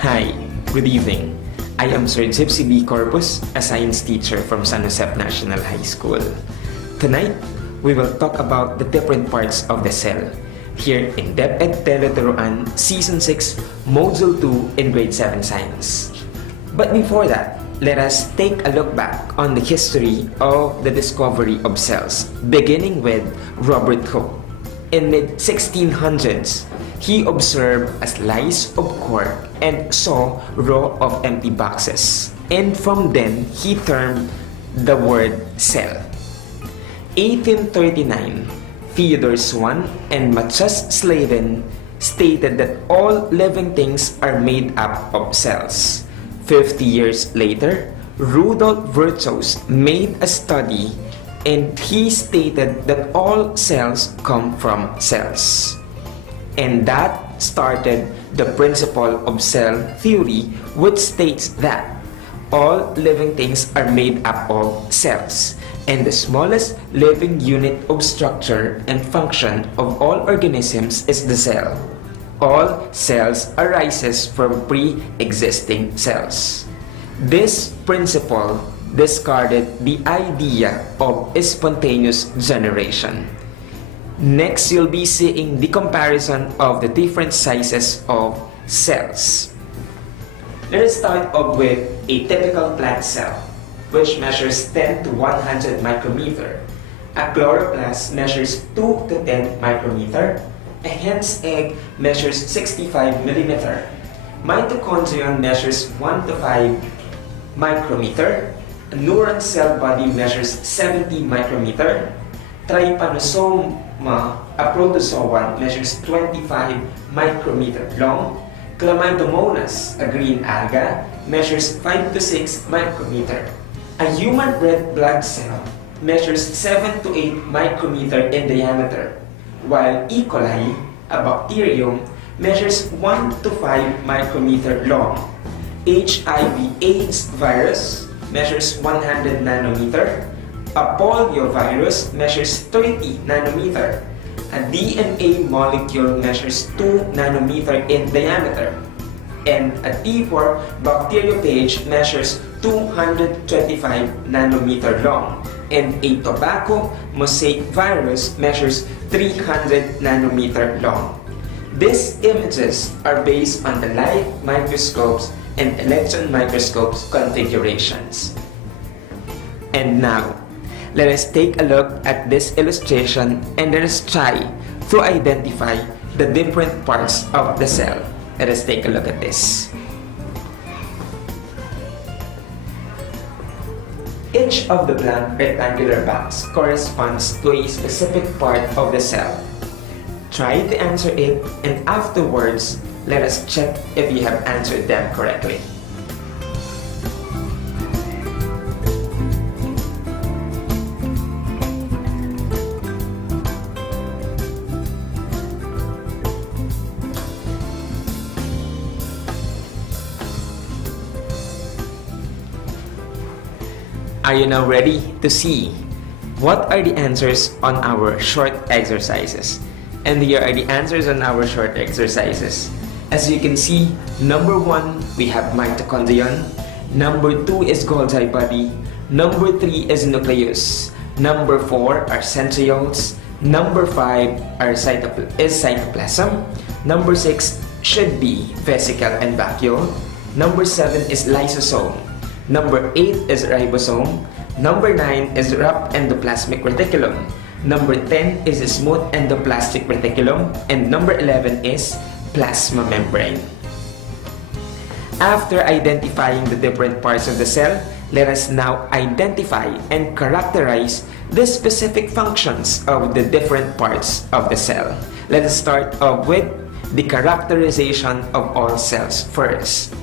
Hi, good evening. I am Sir Gypsy B. Corpus, a science teacher from San Jose National High School. Tonight, we will talk about the different parts of the cell here in DepED Tele-Turuan Season 6, Module 2 in Grade 7 Science. But before that, let us take a look back on the history of the discovery of cells, beginning with Robert Hooke. In mid-1600s, he observed a slice of cork and saw a row of empty boxes. And from then, he termed the word cell. 1839, Theodore Swan and Matthias Sladen stated that all living things are made up of cells. 50 years later, Rudolf Virchow made a study and he stated that all cells come from cells. And that started the principle of cell theory, which states that all living things are made up of cells, and the smallest living unit of structure and function of all organisms is the cell. All cells arises from pre-existing cells. This principle discarded the idea of spontaneous generation. Next, you'll be seeing the comparison of the different sizes of cells. Let us start off with a typical plant cell, which measures 10 to 100 micrometer. A chloroplast measures 2 to 10 micrometer. A hen's egg measures 65 millimeter. Mitochondrion measures 1 to 5 micrometer. A neuron cell body measures 70 micrometer. Trypanosoma, a protozoa, measures 25 micrometer long. Chlamydomonas, a green alga, measures 5 to 6 micrometer. A human red blood cell measures 7 to 8 micrometer in diameter, while E. coli, a bacterium, measures 1 to 5 micrometer long. HIV/AIDS virus measures 100 nanometer. A poliovirus measures 30 nanometer. A DNA molecule measures 2 nanometer in diameter. And a T4 bacteriophage measures 225 nanometer long. And a tobacco mosaic virus measures 300 nanometer long. These images are based on the light microscopes and electron microscopes configurations. And now, let us take a look at this illustration and let us try to identify the different parts of the cell. Let us take a look at this. Each of the blank rectangular box corresponds to a specific part of the cell. Try to answer it, and afterwards, let us check if you have answered them correctly. Are you now ready to see what are the answers on our short exercises? And here are the answers on our short exercises. As you can see, number 1, we have mitochondrion. Number 2 is Golgi body. Number 3 is nucleus. Number 4 are centrioles. Number 5 is cytoplasm. Number 6 should be vesicle and vacuole. Number 7 is lysosome. Number 8 is ribosome. Number 9 is rough endoplasmic reticulum. Number 10 is smooth endoplasmic reticulum. And number 11 is plasma membrane. After identifying the different parts of the cell, let us now identify and characterize the specific functions of the different parts of the cell. Let us start off with the characterization of all cells first.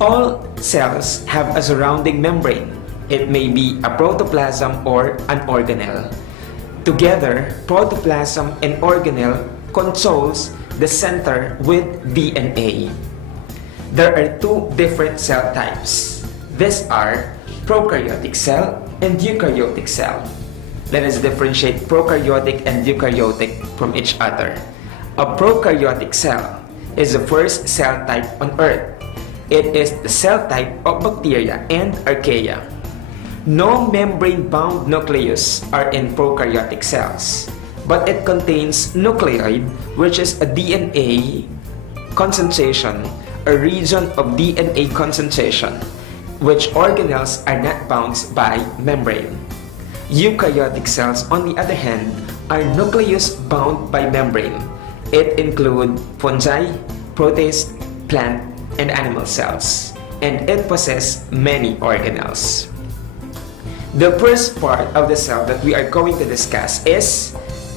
All cells have a surrounding membrane. It may be a protoplasm or an organelle. Together, protoplasm and organelle controls the center with DNA. There are 2 different cell types. These are prokaryotic cell and eukaryotic cell. Let us differentiate prokaryotic and eukaryotic from each other. A prokaryotic cell is the first cell type on Earth. It is the cell type of bacteria and archaea. No membrane-bound nucleus are in prokaryotic cells, but it contains nucleoid, which is a DNA concentration, a region of DNA concentration, which organelles are not bound by membrane. Eukaryotic cells, on the other hand, are nucleus bound by membrane. It includes fungi, protists, plant, and animal cells, and it possesses many organelles. The first part of the cell that we are going to discuss is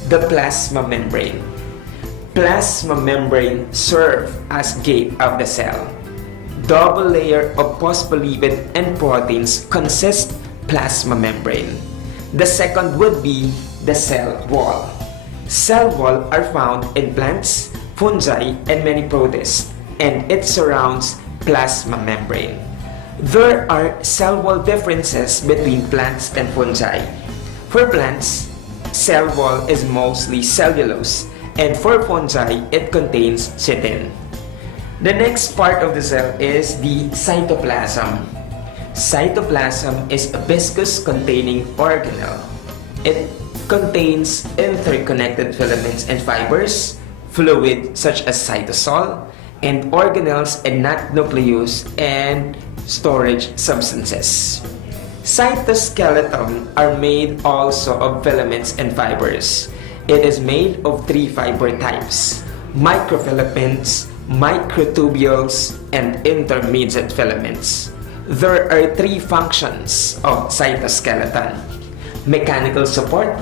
the plasma membrane. Plasma membrane serves as gate of the cell. Double layer of phospholipid and proteins consist plasma membrane. The second would be the cell wall. Cell wall are found in plants, fungi, and many protists, and it surrounds plasma membrane. There are cell wall differences between plants and fungi. For plants, cell wall is mostly cellulose, and for fungi, it contains chitin. The next part of the cell is the cytoplasm. Cytoplasm is a viscous-containing organelle. It contains interconnected filaments and fibers, fluid such as cytosol, and organelles and not nucleus and storage substances. Cytoskeleton are made also of filaments and fibers. It is made of three fiber types: microfilaments, microtubules, and intermediate filaments. There are three functions of cytoskeleton: mechanical support,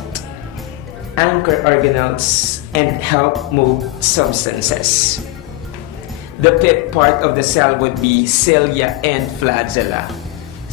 anchor organelles, and help move substances. The fifth part of the cell would be cilia and flagella.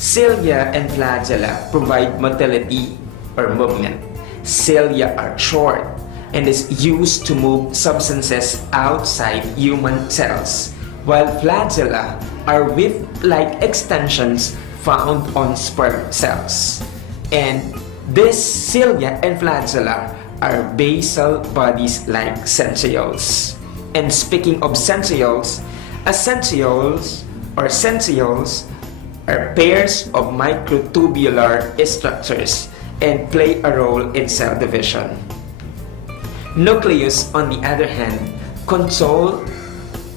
Cilia and flagella provide motility or movement. Cilia are short and is used to move substances outside human cells, while flagella are whip-like extensions found on sperm cells. And these cilia and flagella are basal bodies like centrioles. And speaking of centrioles, centrioles are pairs of microtubular structures and play a role in cell division. Nucleus, on the other hand, control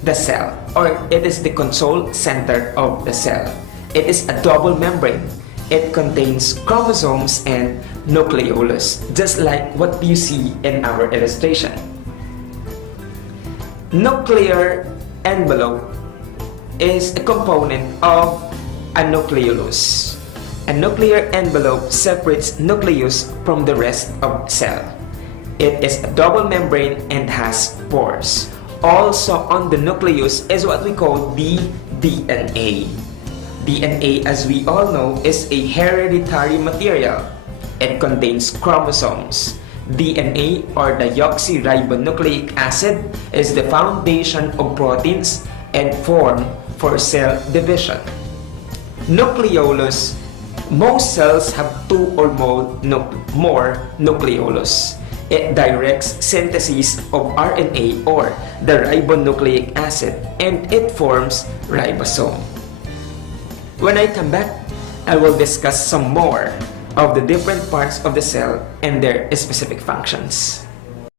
the cell, or it is the control center of the cell. It is a double membrane. It contains chromosomes and nucleolus, just like what you see in our illustration. Nuclear envelope is a component of a nucleolus. A nuclear envelope separates nucleus from the rest of cell. It is a double membrane and has pores. Also on the nucleus is what we call the DNA. DNA, as we all know, is a hereditary material. It contains chromosomes. DNA, or deoxyribonucleic acid, is the foundation of proteins and formed for cell division. Nucleolus. Most cells have two or more nucleolus. It directs synthesis of RNA or the ribonucleic acid, and it forms ribosome. When I come back, I will discuss some more of the different parts of the cell and their specific functions.